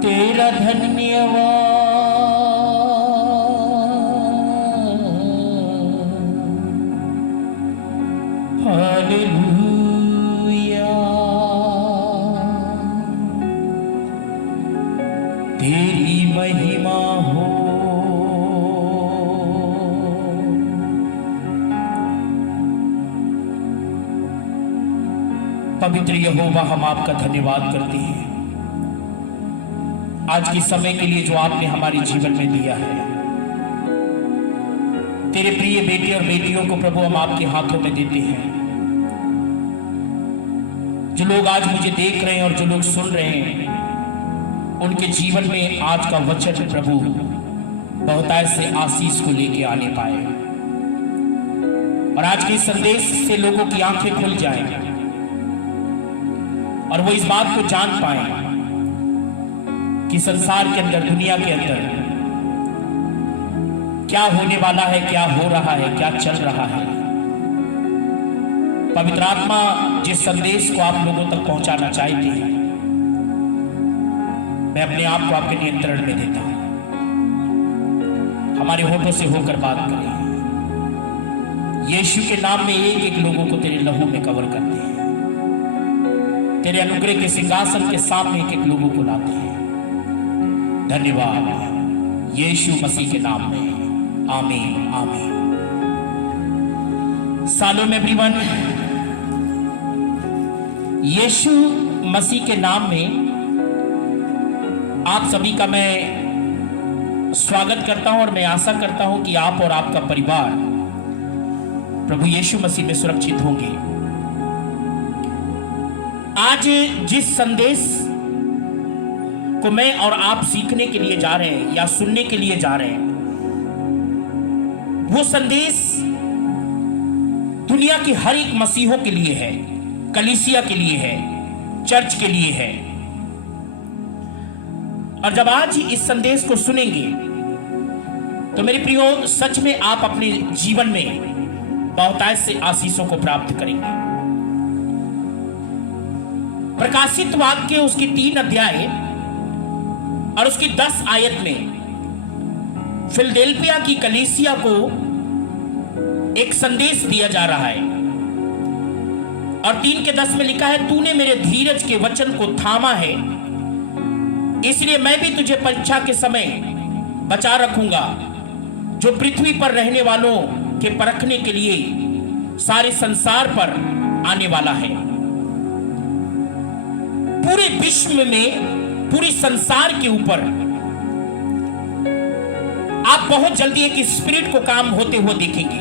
तेरा धन्यवाद हालेलुया। तेरी महिमा हो पवित्र यहोवा, हम आपका धन्यवाद करते हैं आज के समय के लिए जो आपने हमारे जीवन में दिया है। तेरे प्रिय बेटे और बेटियों को प्रभु हम आपके हाथों में देते हैं। जो लोग आज मुझे देख रहे हैं और जो लोग सुन रहे हैं, उनके जीवन में आज का वचन प्रभु बहुतायत से आशीष को लेके आने पाए और आज के संदेश से लोगों की आंखें खुल जाएं और वो इस बात को जान पाए कि संसार के अंदर, दुनिया के अंदर क्या होने वाला है, क्या हो रहा है, क्या चल रहा है। पवित्र आत्मा जिस संदेश को आप लोगों तक पहुंचाना चाहती है, मैं अपने आप को आपके नियंत्रण में देता हूं। हमारे होठों से होकर बात करें। यीशु के नाम में एक एक लोगों को तेरे लहू में कवर करते हैं। तेरे अनुग्रह के सिंहासन के सामने एक एक लोगों को लाते हैं। धन्यवाद यीशु मसीह के नाम में, आमीन आमीन। शालोम एवरीवन, यीशु मसीह के नाम में आप सभी का मैं स्वागत करता हूं और मैं आशा करता हूं कि आप और आपका परिवार प्रभु यीशु मसीह में सुरक्षित होंगे। आज जिस संदेश को मैं और आप सीखने के लिए जा रहे हैं या सुनने के लिए जा रहे हैं, वो संदेश दुनिया के हर एक मसीहों के लिए है, कलीसिया के लिए है, चर्च के लिए है। और जब आज इस संदेश को सुनेंगे तो मेरे प्रियो, सच में आप अपने जीवन में बहुतायत से आशीषों को प्राप्त करेंगे। प्रकाशित वाक्य उसकी 3 अध्याय और उसकी 10 आयत में फिलडेल्फिया की कलीसिया को एक संदेश दिया जा रहा है और 3 के 10 में लिखा है, तूने मेरे धीरज के वचन को थामा है, इसलिए मैं भी तुझे परीक्षा के समय बचा रखूंगा, जो पृथ्वी पर रहने वालों के परखने के लिए सारे संसार पर आने वाला है। पूरे विश्व में, पूरी संसार के ऊपर आप बहुत जल्दी एक स्पिरिट को काम होते हुए देखेंगे।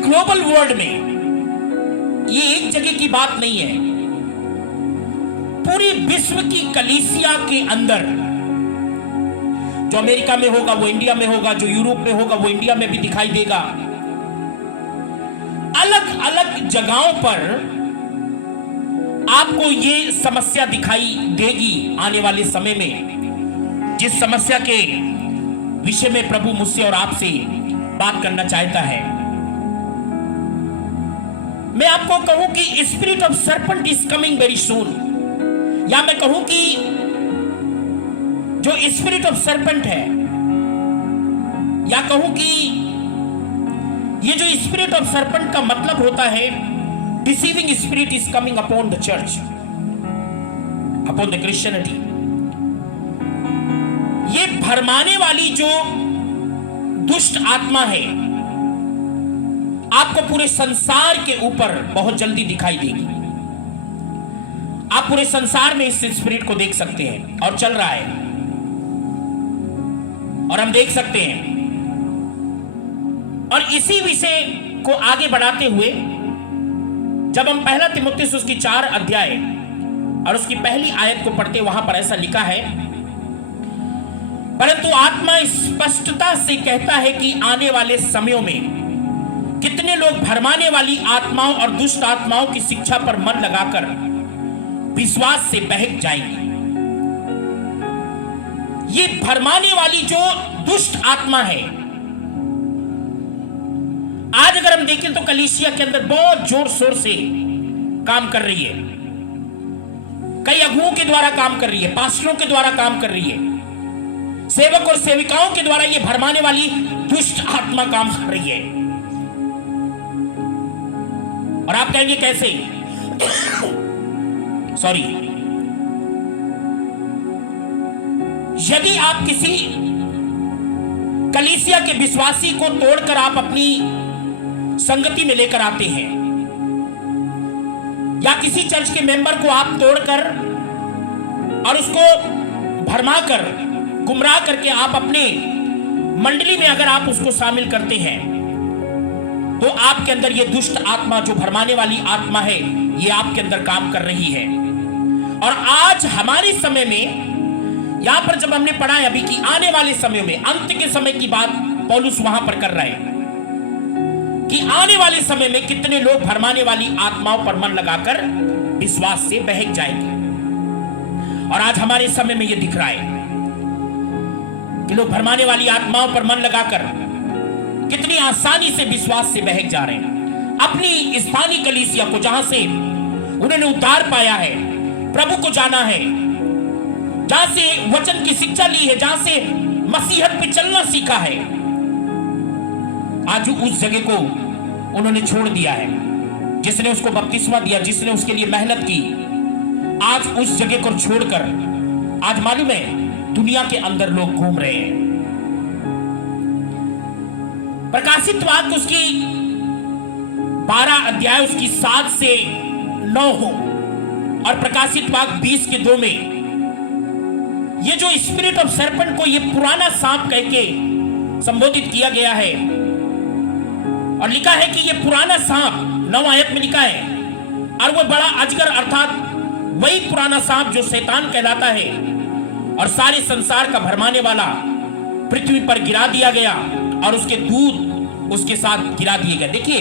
ग्लोबल वर्ल्ड में ये एक जगह की बात नहीं है, पूरी विश्व की कलीसिया के अंदर, जो अमेरिका में होगा वो इंडिया में होगा, जो यूरोप में होगा वो इंडिया में भी दिखाई देगा। अलग अलग जगहों पर आपको ये समस्या दिखाई देगी आने वाले समय में, जिस समस्या के विषय में प्रभु मुझसे और आपसे बात करना चाहता है। मैं आपको कहूं कि spirit of serpent is coming very soon, या मैं कहूं कि जो स्पिरिट ऑफ सर्पेंट है, या कहूं कि ये जो स्पिरिट ऑफ सर्पेंट का मतलब होता है, deceiving spirit is coming upon the church, upon the Christianity. ये भरमाने वाली जो दुष्ट आत्मा है आपको पूरे संसार के ऊपर बहुत जल्दी दिखाई देगी। आप पूरे संसार में इस स्पिरिट को देख सकते हैं और चल रहा है, और हम देख सकते हैं। और इसी विषय को आगे बढ़ाते हुए जब हम 1 तीमुथियुस उसकी 4 अध्याय और उसकी पहली आयत को पढ़ते, वहां पर ऐसा लिखा है, परंतु आत्मा स्पष्टता से कहता है कि आने वाले समयों में कितने लोग भरमाने वाली आत्माओं और दुष्ट आत्माओं की शिक्षा पर मन लगाकर विश्वास से बहक जाएंगे। ये भरमाने वाली जो दुष्ट आत्मा है, आज अगर हम देखें तो कलीसिया के अंदर बहुत जोर शोर से काम कर रही है। कई अगुओं के द्वारा काम कर रही है, पास्टरों के द्वारा काम कर रही है, सेवक और सेविकाओं के द्वारा ये भरमाने वाली दुष्ट आत्मा काम कर रही है। और आप कहेंगे कैसे? सॉरी, यदि आप किसी कलीसिया के विश्वासी को तोड़कर आप अपनी संगति में लेकर आते हैं, या किसी चर्च के मेंबर को आप तोड़कर और उसको भरमाकर गुमराह करके आप अपने मंडली में अगर आप उसको शामिल करते हैं, तो आपके अंदर ये दुष्ट आत्मा, जो भरमाने वाली आत्मा है, ये आपके अंदर काम कर रही है। और आज हमारे समय में, यहां पर जब हमने पढ़ा है अभी कि आने वाले समय में, अंत के समय की बात पौलुस वहां पर कर रहा है कि आने वाले समय में कितने लोग भरमाने वाली आत्माओं पर मन लगाकर विश्वास से बहक जाएंगे। और आज हमारे समय में यह दिख रहा है कि लोग भरमाने वाली आत्माओं पर मन लगाकर कितनी आसानी से विश्वास से बहक जा रहे हैं। अपनी स्थानीय कलीसिया को, जहां से उन्होंने उद्धार पाया है, प्रभु को जाना है, जहां से वचन की शिक्षा ली है, जहां से मसीहत पे चलना सीखा है, आज उस जगह को उन्होंने छोड़ दिया है। जिसने उसको बपतिस्मा दिया, जिसने उसके लिए मेहनत की, आज उस जगह को छोड़कर आज मालूम है दुनिया के अंदर लोग घूम रहे हैं। प्रकाशित वाक्य उसकी 12 अध्याय उसकी 7 से 9 हो, और प्रकाशित वाक्य 20 के 2 में ये जो स्पिरिट ऑफ सर्पेंट को ये पुराना सांप कह के संबोधित किया गया है, और लिखा है कि ये पुराना सांप 9 आयत में लिखा है, और वो बड़ा अजगर अर्थात वही पुराना सांप जो शैतान कहलाता है और सारे संसार का भरमाने वाला पृथ्वी पर गिरा दिया गया, और उसके दूत उसके साथ गिरा दिए गए। देखिए,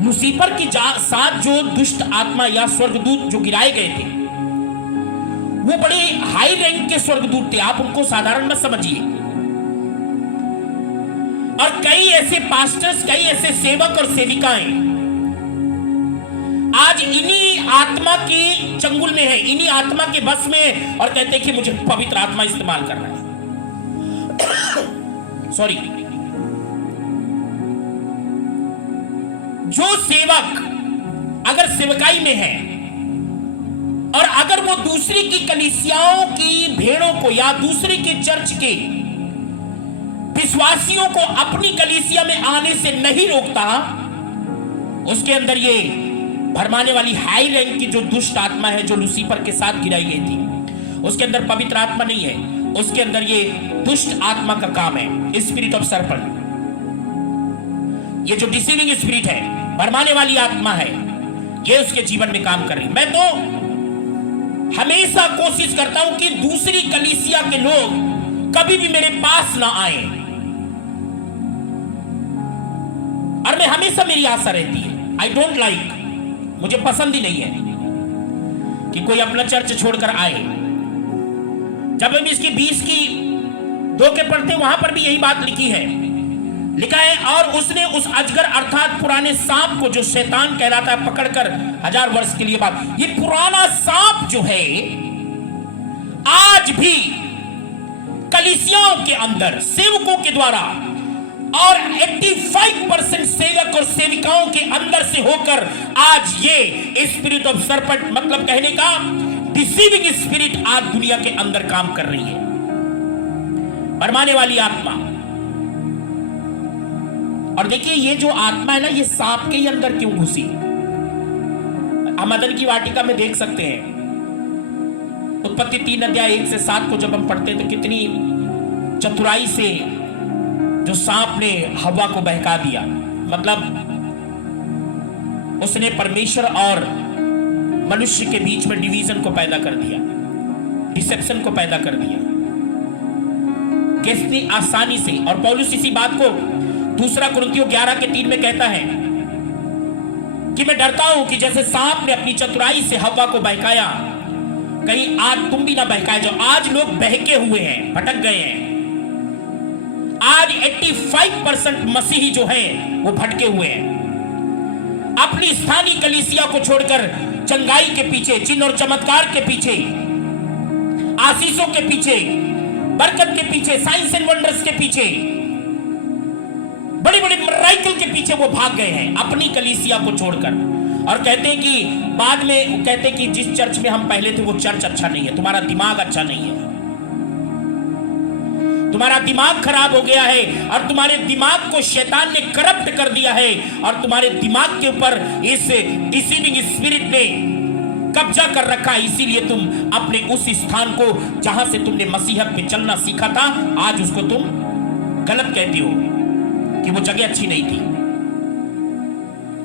लूसीफर की साथ जो दुष्ट आत्मा या स्वर्गदूत जो गिराए गए थे, वो बड़े हाई रैंक के स्वर्गदूत थे, आप उनको साधारण मत समझिए। और कई ऐसे पास्टर्स, कई ऐसे सेवक और सेविकाएं आज इन्हीं आत्मा के चंगुल में है, इन्हीं आत्मा के बस में है, और कहते हैं कि मुझे पवित्र आत्मा इस्तेमाल करना है। सॉरी, जो सेवक अगर सेवकाई में है और अगर वो दूसरी की कलीसियाओं की भेड़ों को या दूसरी की चर्च के विश्वासियों को अपनी कलीसिया में आने से नहीं रोकता, उसके अंदर ये भरमाने वाली हाई रैंक की जो दुष्ट आत्मा है, जो लूसीफर के साथ गिराई गई थी, उसके अंदर पवित्र आत्मा नहीं है, उसके अंदर ये दुष्ट आत्मा का काम है, स्पिरिट ऑफ सर्पेंट। ये जो डिसीविंग स्पिरिट है, भरमाने वाली आत्मा है, ये उसके जीवन में काम कर रही। मैं तो हमेशा कोशिश करता हूं कि दूसरी कलीसिया के लोग कभी भी मेरे पास ना आए, और मैं हमेशा, मेरी आशा रहती है, आई डोंट लाइक, मुझे पसंद ही नहीं है कि कोई अपना चर्च छोड़कर आए। जब हम इसकी 20 की 2 के पढ़ते, वहां पर भी यही बात लिखी है, लिखा है, और उसने उस अजगर अर्थात पुराने सांप को, जो शैतान कहलाता है, पकड़कर 1000 वर्ष के लिए बाद, ये पुराना सांप जो है आज भी कलीसियाओं के अंदर सेवकों के द्वारा और 85% सेवक और सेविकाओं के अंदर से होकर आज ये स्पिरिट ऑफ सर्पेंट, मतलब कहने का डिसीविंग स्पिरिट, आज दुनिया के अंदर काम कर रही है। भरमाने वाली आत्मा। और देखिए, ये जो आत्मा है ना, ये सांप के ही अंदर क्यों घुसी? हम मदन की वाटिका में देख सकते हैं, उत्पत्ति 3 अध्याय 1 से 7 को जब हम पढ़ते हैं, तो कितनी चतुराई से जो सांप ने हवा को बहका दिया, मतलब उसने परमेश्वर और मनुष्य के बीच में डिवीजन को पैदा कर दिया, डिसेप्शन को पैदा कर दिया कितनी आसानी से। और पौलुस इसी बात को 2 कुरिन्थियों 11 के 3 में कहता है कि मैं डरता हूं कि जैसे सांप ने अपनी चतुराई से हवा को बहकाया, कहीं आज तुम भी ना बहकाए जाओ। आज लोग बहके हुए हैं, भटक गए हैं। आज 85% मसीही जो है वो भटके हुए हैं। अपनी स्थानीय कलीसिया को छोड़कर चंगाई के पीछे, चिन्ह और चमत्कार के पीछे, आशीषों के पीछे, बरकत के पीछे, साइंस एंड वंडर्स के पीछे, बड़े बड़े मिरेकल के पीछे वो भाग गए हैं अपनी कलीसिया को छोड़कर। और कहते हैं कि बाद में वो कहते हैं कि जिस चर्च में हम पहले थे वो चर्च अच्छा नहीं है, तुम्हारा दिमाग अच्छा नहीं है, तुम्हारा दिमाग खराब हो गया है और तुम्हारे दिमाग को शैतान ने करप्ट कर दिया है और तुम्हारे दिमाग के ऊपर इस डिसीविंग स्पिरिट ने कब्जा कर रखा है। इसीलिए तुम अपने उस स्थान को जहां से तुमने मसीहत पे चलना सीखा था, आज उसको तुम गलत कहते हो कि वो जगह अच्छी नहीं थी।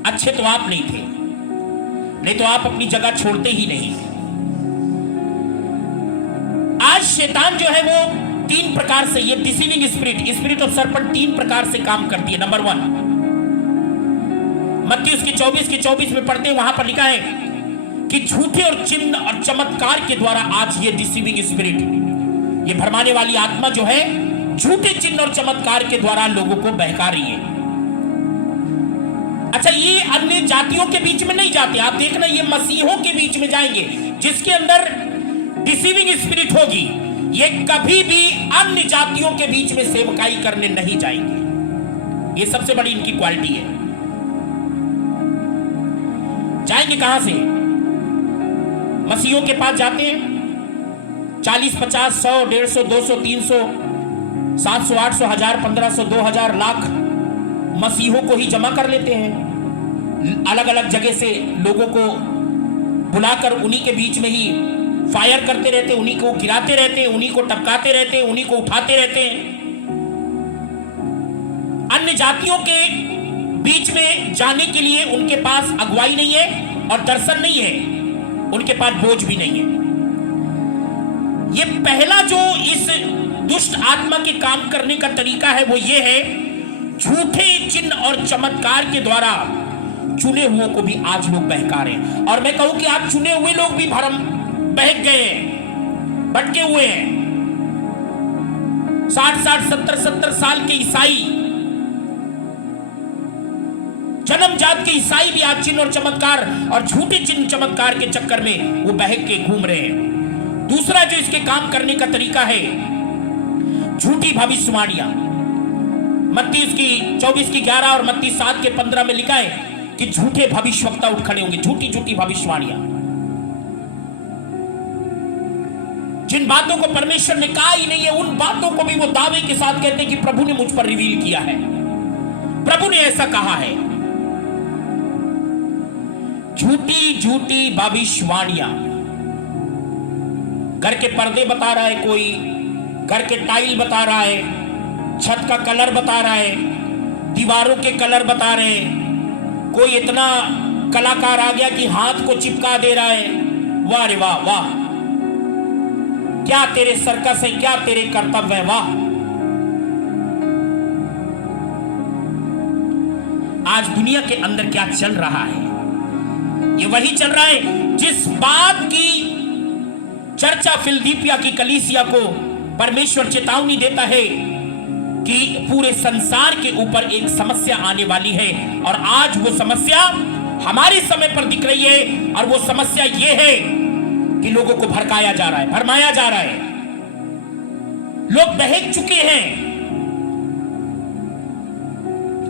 अच्छे तो आप नहीं थे, नहीं तो आप अपनी जगह छोड़ते ही नहीं। आज शैतान जो है वो 3 प्रकार से, ये डिसीविंग स्पिरिट ऑफ सर्पेंट 3 प्रकार से काम करती है। नंबर 1, मत्ती उसकी 24 में पढ़ते हैं, वहां पर लिखा है कि झूठे और चिन्ह और चमत्कार के द्वारा आज ये डिसीविंग स्पिरिट, ये भरमाने वाली आत्मा जो है झूठे चिन्ह और चमत्कार के द्वारा लोगों को बहका रही है। अच्छा, ये अन्य जातियों के बीच में नहीं जाते, आप देखना ये मसीहों के बीच में जाएंगे। जिसके अंदर डिसीविंग स्पिरिट होगी ये कभी भी अन्य जातियों के बीच में सेवकाई करने नहीं जाएंगे। ये सबसे बड़ी इनकी क्वालिटी है। जाएंगे कहां से? मसीहों के पास जाते हैं, 40, 50, 100, 150, 200, 300, 700, 800, 1000, 1500, 2000, लाख मसीहों को ही जमा कर लेते हैं। अलग अलग जगह से लोगों को बुलाकर उन्हीं के बीच में ही फायर करते रहते, उन्हीं को गिराते रहते, उन्हीं को टपकाते रहते, उन्हीं को उठाते रहते हैं। अन्य जातियों के बीच में जाने के लिए उनके पास अगुवाई नहीं है और दर्शन नहीं है, उनके पास बोझ भी नहीं है। ये पहला जो इस दुष्ट आत्मा के काम करने का तरीका है वो ये है, झूठे चिन्ह और चमत्कार के द्वारा चुने हुओं को भी आज लोग बहका रहे हैं। और मैं कहूं कि आज चुने हुए लोग भी भरम बहक गए हैं, भटके हुए हैं। 60-60, 70-70 साल के ईसाई, जन्मजात के ईसाई भी आज चिन्ह और चमत्कार और झूठे चिन्ह चमत्कार के चक्कर में वो बहक के घूम रहे हैं। दूसरा जो इसके काम करने का तरीका है, झूठी भविष्यवाणियां। मत्ती उसकी 24:11 और मत्ती 7:15 में लिखा है कि झूठे भविष्यवक्ता उठ खड़े होंगे, झूठी भविष्यवाणियां। जिन बातों को परमेश्वर ने कहा ही नहीं है उन बातों को भी वो दावे के साथ कहते हैं कि प्रभु ने मुझ पर रिवील किया है, प्रभु ने ऐसा कहा है। झूठी भविष्यवाणियां। घर के पर्दे बता रहा है कोई, घर के टाइल बता रहा है, छत का कलर बता रहा है, दीवारों के कलर बता रहे हैं। कोई इतना कलाकार आ गया कि हाथ को चिपका दे रहा है। वाह रे वाह, वाह क्या तेरे सर्कस है, क्या तेरे कर्तव्य है, वाह। आज दुनिया के अंदर क्या चल रहा है, ये वही चल रहा है जिस बात की चर्चा फिलदिपिया की कलीसिया को परमेश्वर चेतावनी देता है कि पूरे संसार के ऊपर एक समस्या आने वाली है। और आज वो समस्या हमारे समय पर दिख रही है और वो समस्या ये है कि लोगों को भड़काया जा रहा है, भरमाया जा रहा है। लोग बहक चुके हैं,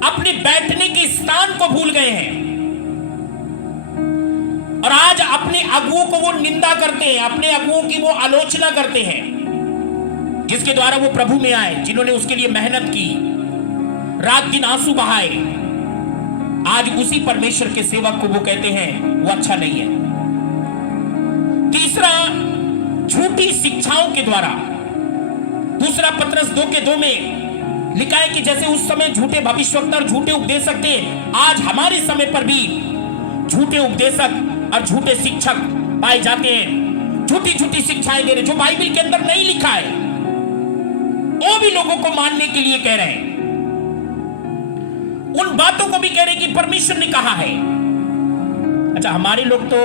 अपने बैठने के स्थान को भूल गए हैं और आज अपने अगुओं को वो निंदा करते हैं, अपने अगुओं की वो आलोचना करते हैं जिसके द्वारा वो प्रभु में आए, जिन्होंने उसके लिए मेहनत की, रात दिन आंसू बहाए। आज उसी परमेश्वर के सेवक को वो कहते हैं वो अच्छा नहीं है। तीसरा, झूठी शिक्षाओं के द्वारा। दूसरा पत्रस 2:2 में लिखा है कि जैसे उस समय झूठे भविष्यवक्ता और झूठे उपदेशक थे, आज हमारे समय पर भी झूठे उपदेशक और झूठे शिक्षक पाए जाते हैं। झूठी शिक्षाएं दे रहे, जो बाइबल के अंदर नहीं लिखा है वो भी लोगों को मानने के लिए कह रहे हैं। उन बातों को भी कह रहे हैं कि परमेश्वर ने कहा है। अच्छा, हमारे लोग तो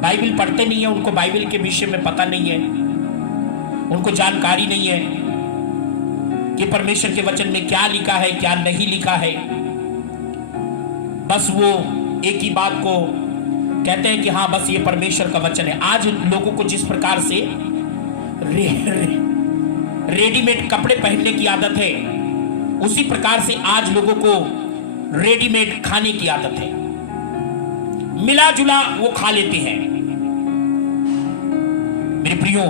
बाइबल पढ़ते नहीं है, उनको बाइबल के विषय में पता नहीं है, उनको जानकारी नहीं है कि परमेश्वर के वचन में क्या लिखा है क्या नहीं लिखा है। बस वो एक ही बात को कहते हैं कि हाँ बस ये परमेश्वर का वचन है। आज लोगों को जिस प्रकार से रेडीमेड कपड़े पहनने की आदत है, उसी प्रकार से आज लोगों को रेडीमेड खाने की आदत है। मिला जुला वो खा लेते हैं। मेरे प्रियो,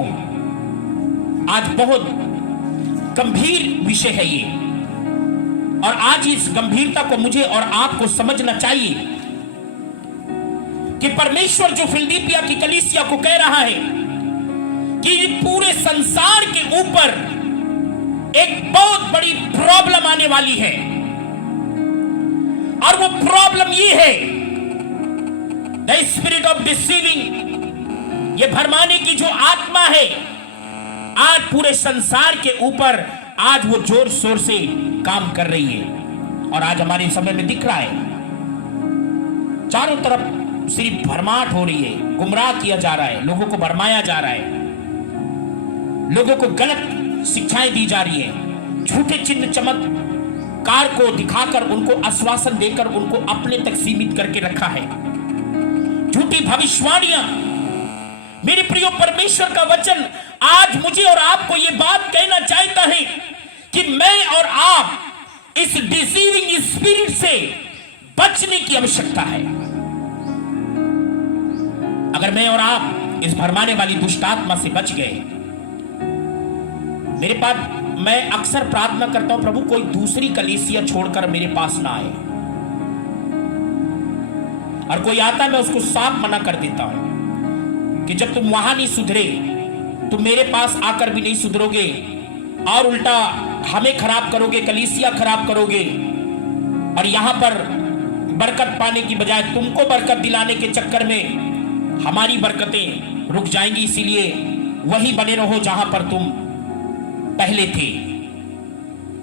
आज बहुत गंभीर विषय है ये, और आज इस गंभीरता को मुझे और आपको समझना चाहिए कि परमेश्वर जो फिलदिपिया की कलीसिया को कह रहा है कि पूरे संसार के ऊपर एक बहुत बड़ी प्रॉब्लम आने वाली है, और वो प्रॉब्लम ये है द स्पिरिट ऑफ डिसीविंग, ये भरमाने की जो आत्मा है, आज पूरे संसार के ऊपर आज वो जोर शोर से काम कर रही है। और आज हमारे समय में दिख रहा है, चारों तरफ सिर्फ भरमाट हो रही है, गुमराह किया जा रहा है, लोगों को भरमाया जा रहा है, लोगों को गलत शिक्षाएं दी जा रही है, झूठे चिन्ह चमत्कार को दिखाकर उनको आश्वासन देकर उनको अपने तक सीमित करके रखा है, झूठी भविष्यवाणियां। मेरे प्रियो, परमेश्वर का वचन आज मुझे और आपको यह बात कहना चाहता है कि मैं और आप इस डिसीविंग स्पिरिट से बचने की आवश्यकता है। अगर मैं और आप इस भरमाने वाली दुष्ट आत्मा से बच गए, मेरे पास, मैं अक्सर प्रार्थना करता हूं, प्रभु कोई दूसरी कलीसिया छोड़कर मेरे पास ना आए, और कोई आता है मैं उसको साफ मना कर देता हूं कि जब तुम वहां नहीं सुधरे तुम मेरे पास आकर भी नहीं सुधरोगे, और उल्टा हमें खराब करोगे, कलीसिया खराब करोगे, और यहां पर बरकत पाने की बजाय तुमको बरकत दिलाने के चक्कर में हमारी बरकतें रुक जाएंगी। इसीलिए वही बने रहो जहां पर तुम पहले थे।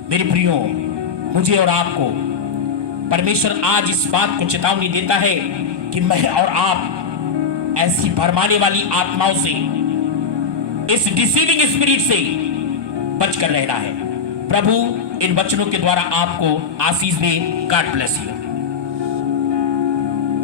मेरे प्रियो, मुझे और आपको परमेश्वर आज इस बात को चेतावनी देता है कि मैं और आप ऐसी भरमाने वाली आत्माओं से, इस डिसीविंग स्पिरिट से बचकर रहना है। प्रभु इन वचनों के द्वारा आपको आशीष दे। God bless you.